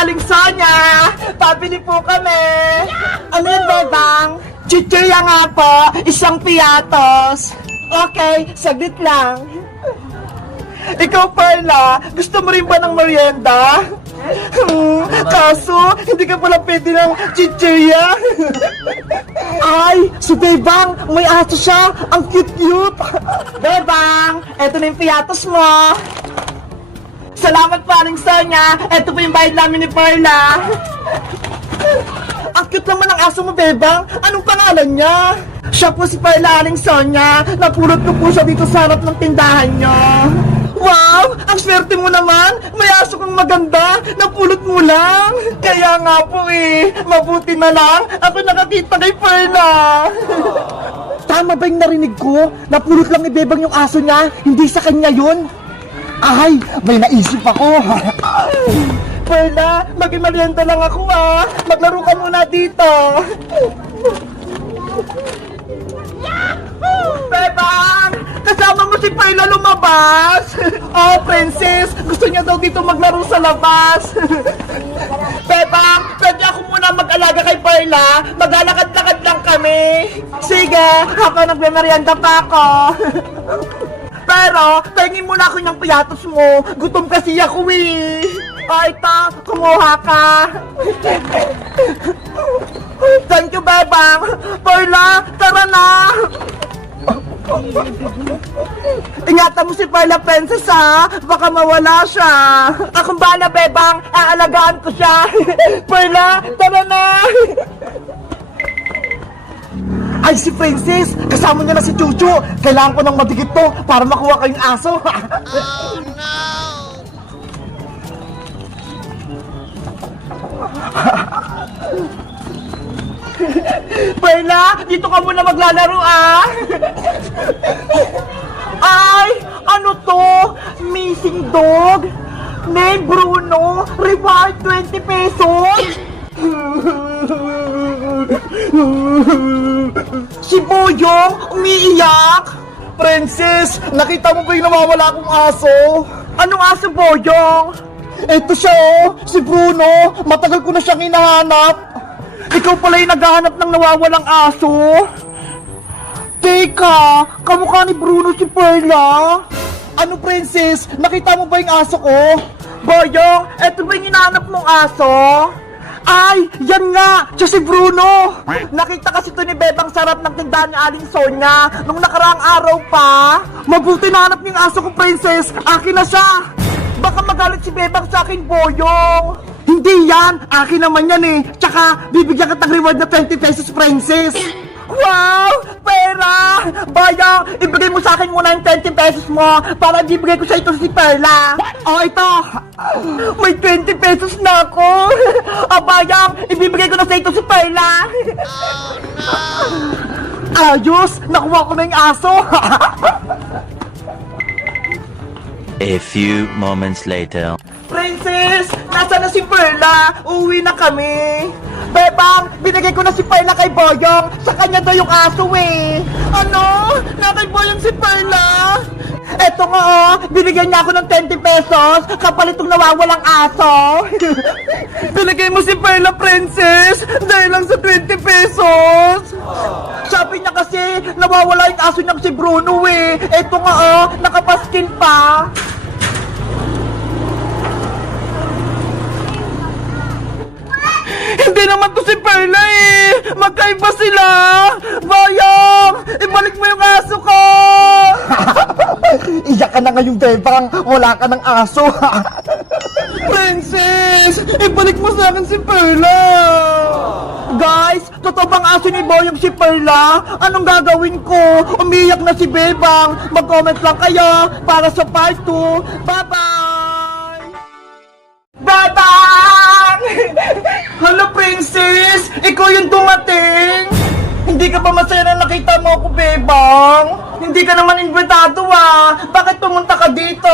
Aling Sonia! Pabili po kami! Ano yun, Bebang? Chichirya nga po, isang piatos. Okay, saglit lang. Ikaw, Perla, gusto mo rin ba ng merienda? Kaso, hindi ka pala pwede ng chichirya. Ay, si Bebang, may aso siya. Ang cute-cute. Bebang, eto na yung piatos mo. Salamat po, Aling Sonia. Eto po yung bayad namin ni Perla. Ang cute naman ang aso mo, Bebang. Anong pangalan niya? Siya po si Perla, Aling Sonia. Napulot ko po siya dito sa harap ng tindahan niyo. Wow! Ang swerte mo naman! May aso kang maganda! Napulot mo lang! Kaya nga po mabuti na lang ako nakakita kay Perla! Tama ba yung narinig ko? Napulot lang ni Bebang yung aso niya, hindi sa kanya yun? Ay! May naisip ako! Perla, mag-imarienda lang ako Maglaro ka muna dito! Bebang! Kasama mo si Perla lumabas! Oh, princess! Gusto niya daw dito maglaro sa labas! Bebang! Pwede ako muna mag-alaga kay Perla? Maglalakad-lakad lang kami! Sige! Habang nagme-merienda pa ako! Pero, tingin muna ako ng piatos mo! Gutom kasi ako Ay, ta! Kumuha ka! Thank you, Bebang! Perla, tara na! Ingatan mo si Perla, princess, baka mawala siya. Akong bala, Bebang, aalagaan ko siya. Perla, tara na. Ay, si princess, kasama niya na si Chuchu. Kailangan ko ng madigit to para makuha kayong aso. Oh, no. Perla, dito ka muna maglalaro Ay, ano to? Missing dog? Name Bruno, reward 20 pesos? Si Boyong, umiiyak? Princess, nakita mo ba yung nawawala akong aso? Anong aso, Boyong? Eto siya si Bruno, matagal ko na siyang hinahanap. Ikaw pala yung naghahanap ng nawawalang aso? Teka, kamukha ni Bruno si Perla. Ano, princess? Nakita mo ba yung aso ko? Boyong, eto ba yung hinahanap mong aso? Ay, yan nga! Siya si Bruno! Nakita kasi ito ni Bebang sarap ng tindahan ni Aling Sonia nung nakaraang araw pa. Mabuti nahanap niyo yung aso ko, princess. Akin na siya. Baka magalit si Bebang sa akin, Boyong. Hindi yan! Akin naman yan Tsaka, bibigyan ka ng reward na 20 pesos, princess! Wow! Pera! Bayang, ibigay mo sa akin muna yung 20 pesos mo para ibigay ko sa ito si Perla! Oh, ito! May 20 pesos na ako! Bayang, ibibigay ko na sa ito si Perla! Oh, no! Ayos! Nakuha ko na yung aso! A few moments later. Princess! Nasaan na si Perla? Uuwi na kami! Bebang! Binigay ko na si Perla kay Boyong! Sa kanya daw yung aso Ano? Na kay Boyong si Perla? Eto nga binigyan niya ako ng 20 pesos kapalit ng nawawalang aso! Binigay mo si Perla, princess! Dahil lang sa 20 pesos! Sabi niya kasi nawawala yung aso niya si Bruno Eto nga nakapaskin pa! Hindi naman to si Perla Magkaiba sila! Bayang! Ibalik mo yung aso ko! Iyak ka na ngayong Bebang! Wala ka ng aso! Princess! Ibalik mo sa akin si Perla! Guys! Totoo bang aso ni Boyong si Perla? Anong gagawin ko? Umiyak na si Bebang! Mag-comment lang kayo para sa part 2! Bye-bye! Bebang! Hello, princess! Ikaw yung dumating! Hindi ka ba masaya na nakita mo ako, Bebang? Hindi ka naman invitado Bakit pumunta ka dito?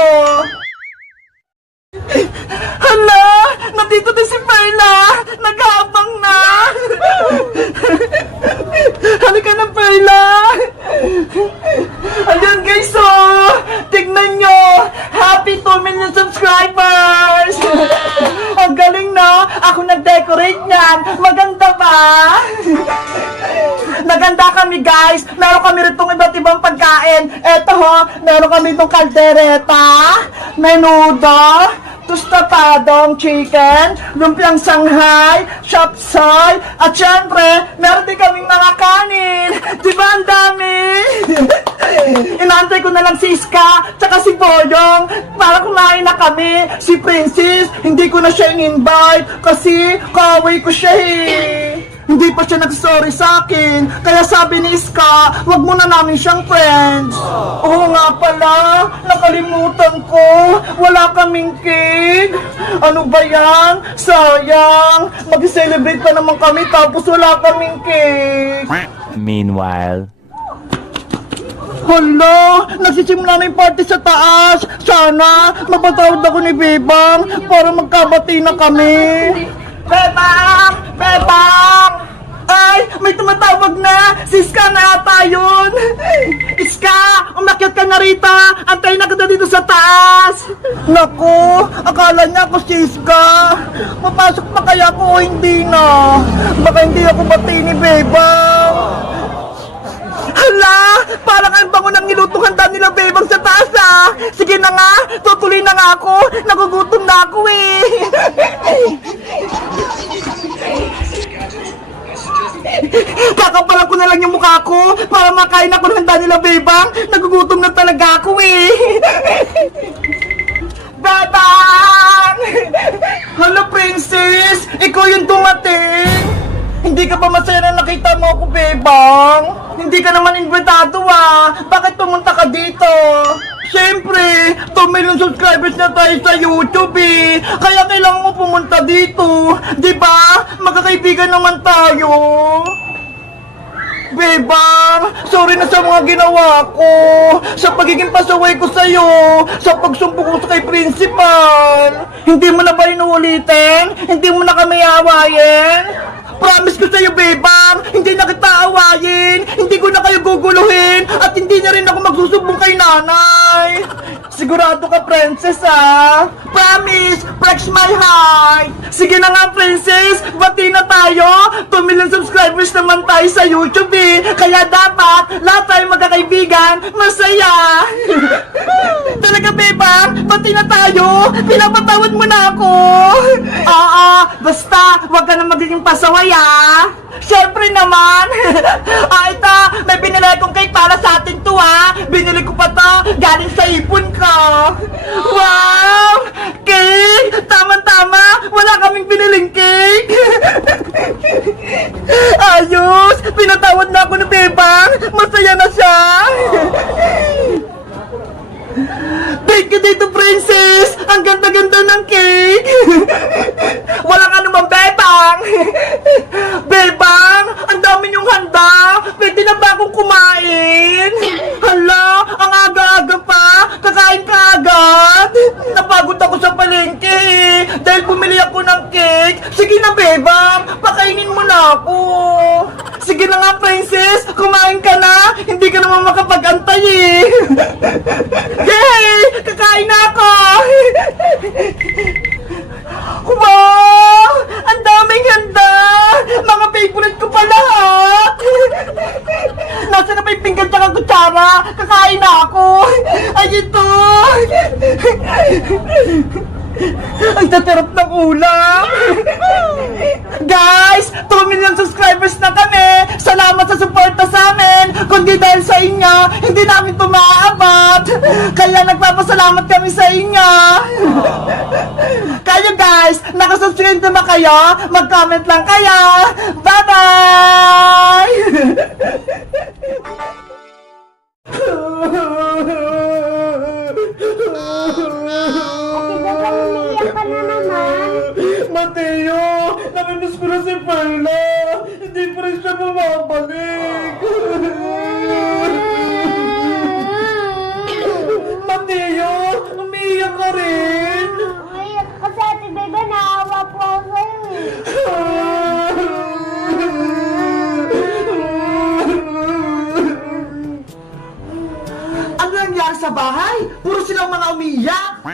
Hala! Nandito din si Perla! Nag-aabang na! Halika na, Perla! Ayan guys, tignan nyo! Happy 2 million subscribers! Hanggang galing no? Ako nag-decorate niyan. Maganda ba? Naganda kami guys. Meron kami ritong iba't ibang pagkain. Eto ho, meron kami itong kaldereta, menudo, tustapadong chicken, lumpiang Shanghai, shopsai, at syempre, meron din kaming mga kanin. Di ba ang dami? Inaantay ko na lang si Iska, tsaka si Boyong, para kumain na kami. Si Princess, hindi ko na siya in-invite, kasi kaaway ko siya eh. Hindi pa siya nag-sorry sa akin, kaya sabi ni Iska, wag mo na namin siyang friends. Oo nga pala, nakalimutan ko, wala kaming cake. Ano ba yan? Sayang, mag-celebrate pa naman kami tapos wala kaming cake. Meanwhile. Hala, nagsisimula na yung party sa taas. Sana, mapatawad ako ni Bebang para magkabati na kami. Bebang! Bebang! Ay, may tumatawag na! Si Iska na ata yun! Iska! Umakyat ka na rita! Antayin na kita dito sa taas! Naku! Akala niya ako si Iska! Papasok pa kaya ako o hindi na? Baka hindi ako bati ni Bebang! Hala! Parang ang bango ng nilutong handa nila Bebang sa taas ah! Sige na nga! Tutuloy na nga ako! Nagugutom na ako eh! Kakapalan ko na lang yung mukha ko para makain ako ng handa nila Bebang! Nagugutom na talaga ako eh! Bebang! Hello Princess! Ikaw yung dumating! Hindi ka ba masaya na nakita mo ako, Bebang? Hindi ka naman invitado ah! Bakit pumunta ka dito? Siyempre, 2 million subscribers na tayo sa YouTube eh! Kaya kailangan mo pumunta dito! Diba? Magkakaibigan naman tayo! Bebang, sorry na sa mga ginawa ko! Sa pagiging pasaway ko sa'yo! Sa pagsumpo ko sa kay principal! Hindi mo na ba inuulitin? Hindi mo na kami awayin? Promise ko sa'yo, Bebang, hindi na kita awayin, hindi ko na kayo guguluhin, at hindi na rin ako magsusumbong kay nanay. Sigurado ka, Princess, ah? Promise, flex my heart. Sige na nga, Princess, bati na tayo. 2 million subscribers naman tayo sa YouTube, eh. Kaya dapat, lahat tayo magkakaibigan, masaya. Talaga, Bebang, bati na tayo. Pinapatawad mo na ako. Oo, basta, wag ka na magiging pasaway, ah. Siyempre naman. Ito, may binili kong cake para sa atin to, ah. Binili ko pa to, galing sa ipon ko. Wow! Cake! Tama-tama, wala kaming biniling cake. Ayos, pinatawad na ako ni Bebang. Masaya na siya. Thank you dito, Princess! Ang ganda-ganda ng cake! Walang anumang Bebang! Bebang! Ang dami niyong handa! Pwede na ba akong kumain? Hala! Ang aga-aga pa! Kakain ka agad! Napagod ako sa palengke eh! Dahil bumili ako ng cake! Sige na, Bebang! Pakainin mo na ako! Sige na nga, Princess! Kumain ka na! Hindi ka naman makapag-antay eh! Yay! Kakain na ako! Wow! Ang daming handa! Mga favorite ko pa lahat! Nasa na ba yung pinggan tsaka kutsara? Kakain na ako! Ay, ito! Ang tatarap ng ulam! Guys! 2 million subscribers na kami! Salamat sa suporta sa amin! Kundi dahil sa inyo, hindi namin ito maaabot! Kaya nagpapasalamat kami sa inyo! Kayo guys, nakasubscribe na ba kayo? Mag-comment lang kayo! Bye-bye! Mateo! Namimiss ko na si Perla! Hindi pa rin siya bumabalik! Mateo! Umiiyak ka rin! Umiiyak kasi ate Bebe, naawa po ako sa'yo eh. Ano nangyari sa bahay? Puro silang mga umiiyak!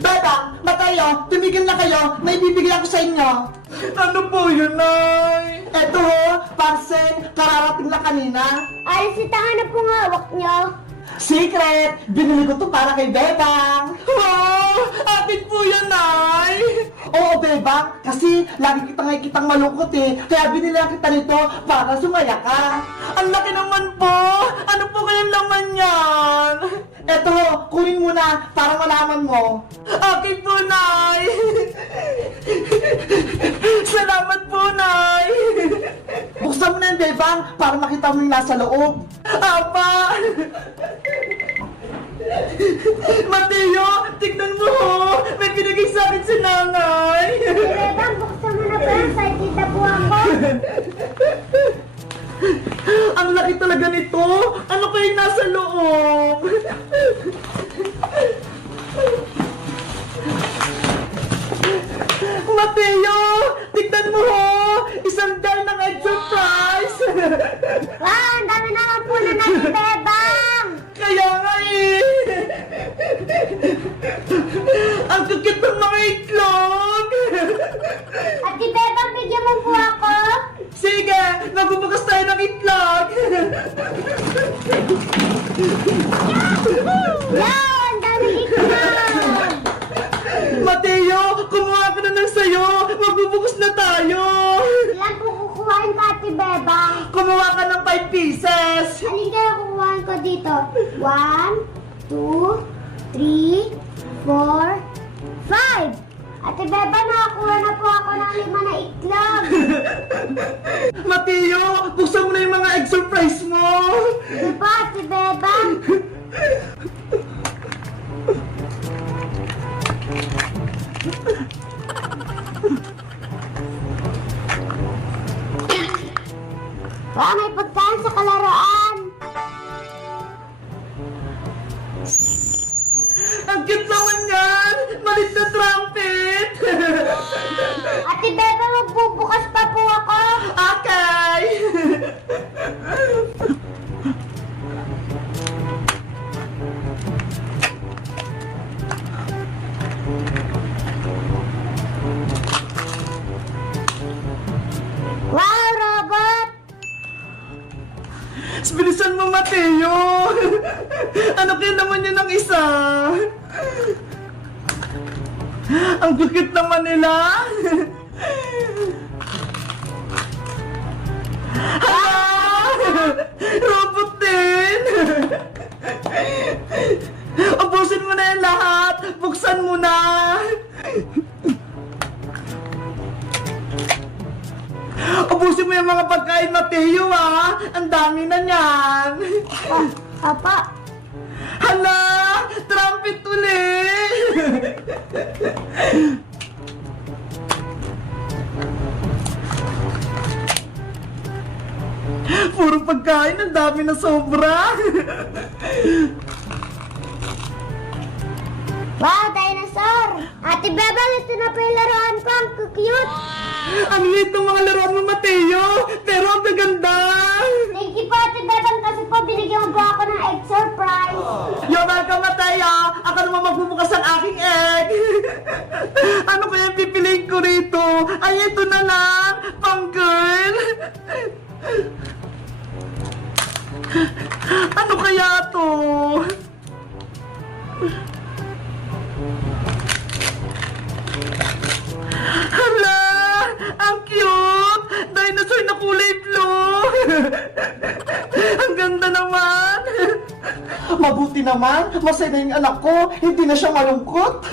Beba! kayo, tumigil na kayo, may bibigyan ko sa inyo. Ano po yun, Nay? Eto ho, parcel, kararating lang kanina. Alisita nga na po nga hawak niyo. Secret! Binili ko to para kay Bebang! Wow! Atin po yan, Nay! Oo, Bebang, kasi lagi kitang malungkot eh. Kaya binili kita nito para sumaya ka. Ang laki naman po! Ano po kayang laman yan? Eto, kunin mo na para malaman mo. Akin po, Nay! Salamat po, Nay! Buksan mo na yung Bebang para makita mo yung nasa loob. Apa! Mateo, tignan mo ho! May pinagay sa akin si nanay! Bebang, buksan mo na po yan. Sa tita po ako. Ang laki talaga nito! Ano kaya yung nasa loob? Mateo! Tignan mo ho! Isang dal ng egg surprise! Wow, ang dami naman po na natin, Bebang. Kaya nga eh! Ang kukit ng mga itlog! Ate Bebang, bigyan mo po ako. Sige! Magbubukas tayo ng itlog! Wow, ang dami itlog. Mateo! Kumuha ka na ng sayo! Magbubukas na tayo! Ilan po kukuhain ka, Ate Bebang? Kumuha ka ng 5 pieces! Alin kaya kukuhain ko dito? 1, 2, 3, 4, 5. Ate Beba, nakakuha na po ako ng 5 na itlog. Mateo! Buksan mo na yung mga egg surprise mo! Diba, Ate Beba? Wow, may pagkain sa kalaroan. Ang cute naman yan! Malit na trumpet! Ate Beba, magbubukas pa po ako. Okay! Wow, robot! Bilisan mo, Mateo! Ano kaya naman yun ng isa? Ang cute naman nila! Hala! Robot din! Ubusin mo na yan lahat! Buksan mo na! Ubusin mo yung mga pagkain, Mateo, ha? Ang dami na niyan! Apa? Hala! Trumpet ulit! Puro pagkain, ang dami na sobra! Wow, dinosaur! Ate Beba, ito na po yung laruan ko. Ang cute! Ang liit ng mga laruan mo, Mateo! Pero ang gaganda! Thank you po, Ate Beba, kasi po binigyan mo po ako ng egg surprise. You're welcome, Mateo! Ako naman magbubukas ang aking egg! Ano kaya pipiliin ko rito? Ay, ito na lang! Pang girl! Ano kaya to? Hala! Ang cute! Dinosaur na kulay blue! Ang ganda naman! Mabuti naman, masaya na yung anak ko, hindi na siya malungkot.